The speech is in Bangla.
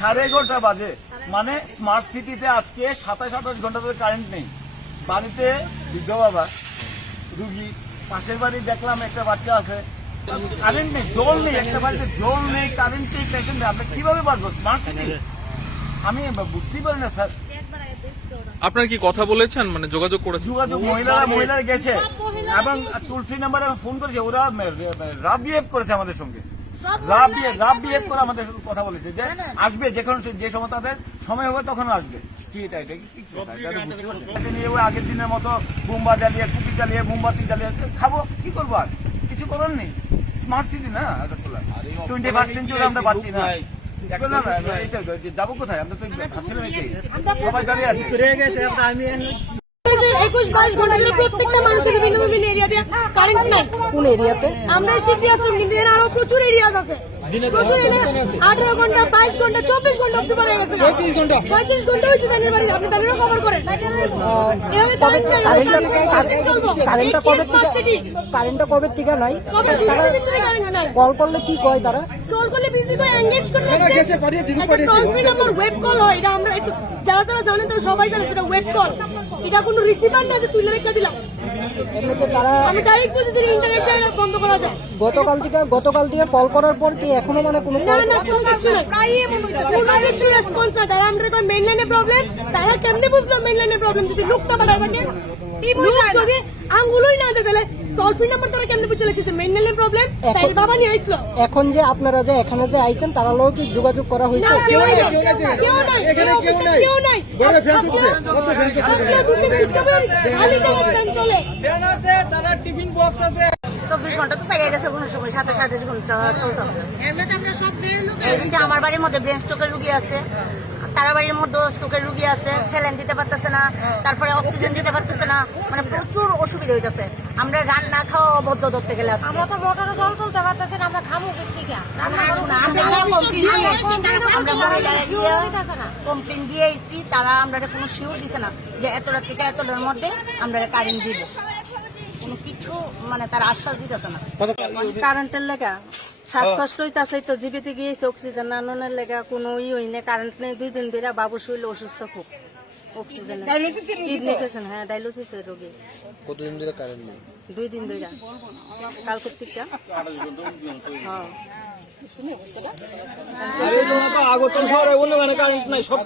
11:30 বাজে, মানে স্মার্ট সিটিতে আজকে 27-28 ঘন্টা ধরে কারেন্ট নেই। বাড়িতে বৃদ্ধ বাবা, রুগী, পাশের বাড়ি দেখলাম একটা বাচ্চা আছে, কারেন্ট নেই, জল নেই, একটা বাড়িতে জল নেই, কারেন্ট নেই, পেশেন্ট নেই, আমরা কিভাবে বাঁচবো স্মার্ট সিটি? আমি বুঝতেই পারি না স্যার। আপনার কি কথা বলেছেন, মানে যোগাযোগ করেছেন? যোগাযোগ মহিলারা গেছে এবং টোল ফ্রি নাম্বারে ফোন করেছে, ওরা রাফ বিহেভ করেছে আমাদের সঙ্গে, রাফ বিহেভ করে আমাদের সঙ্গে কথা বলেছে যে আসবে, যে সময় তাদের সময় হবে তখন আসবে। কি এটা কি কথা? এটা তো বুঝতে পারছি না। নিয়ে ওই আগের দিনের মতো বোম্বা জ্বালিয়ে, কুপি জ্বালিয়ে, মোমবাতি জ্বালিয়ে খাবো, কি করবো? আর কিছু করার নেই। স্মার্ট সিটি না আগরতলা, 21st সেঞ্চুরি আমরা পাচ্ছি না। যাবো কোথায়? আমরা তো সবাই দাঁড়িয়ে আছি। 21-22 ঘন্টা ধরে প্রত্যেকটা মানুষের বিভিন্ন এরিয়া দিয়ে কারেন্ট নাই। কোন এরিয়াতে? আমরা সিটি আসলাম, কিন্তু এর আরো প্রচুর এরিয়াজ আছে। 18 ঘন্টা, 22 ঘন্টা, 24 ঘন্টা অব্দি পরে গেছে। 35 ঘন্টা হয়েছে তাদের বাড়ি। আপনি তাদেরও কভার করেন। এভাবে কারেন্টটা কবে থেকে নাই? কল করলে কি কয় তারা? কল করলে বিজি করে এনগেজ করে রাখছে। Call free number web call হয়, এটা আমরা যারা জানেন তারা সবাই জানে এটা ওয়েব কল। এটা কোনো রিসিভার না যে তুলে রেখে দিলাম। আমি ডাইরেক্ট বলছি যে ইন্টারনেট বন্ধ করা যায়। গতকাল থেকে কল করার পর কি এখনো মানে কোনো না কোনো কিছু না, প্রায়ই এমন হইতাছে। কোনো কিছু রেসপন্স না। তারা আমাদের কোন মেইন লাইনে প্রবলেম, তারা কেমনে বুঝলো মেইন লাইনে প্রবলেম? যদি লোক না পাঠায় থাকে, লোক যদি আঙ্গুলই না দেয় তাহলে টোল ফ্রি নাম্বার তারা কেমনে বুঝে লেছে মেইন লাইনে প্রবলেম? তাই বাবা নিয়ে আইছিল। এখন যে আপনারা যে এখানে যে আইছেন তারা লোক কি যোগাযোগ করা হয়েছে? কেউ নাই। চলে তারা টিফিন বক্স আছে। 24 ঘন্টা তো পেরিয়ে গেছে, কোনো সময় 27-28 ঘন্টা চলতেছে। এইদিকে আমার বাড়ির মধ্যে ব্রেন স্ট্রোকের রুগী আছে, তারা বাড়ির মধ্যে স্ট্রোকের রুগী আছে, স্যালাইন দিতে পারতেছে না, তারপরে অক্সিজেন দিতে পারতেছে না, মানে প্রচুর অসুবিধা হইতেছে। আমরা রান্না খাওয়া অবদ্ধ ধরতে গেলে আমরা তো মোটরে জল তুলতে পারতেছি না, আমরা খাবো কোথেকে? আমরা মহিলারা গিয়ে কমপ্লেন দিয়ে এসেছি, তারা আমরা কোনো শিওর দিছে না যে এতটা থেকে এতটার মধ্যে আমরা কারেন্ট দিব, কোনো কিছু মানে তার আশ্বাস দিতেছে না। কারেন্টের লেগা শ্বাসকষ্ট হইতেছে, তো জীবিতে গিয়েছে অক্সিজেন আনানোর লেগা কোনো হই না, কারেন্ট নেই। 2 দিন ধরে বাবু শরীর অসুস্থ খুব, অক্সিজেন কিডনি পেশেন্ট। হ্যাঁ, ডায়ালিসিসের রোগী। কতদিন ধরে কারেন্ট নেই? 2 দিন ধরে, কালকের থেকে। আগরতলা শহরে অন্য কারেন্ট নাই, সব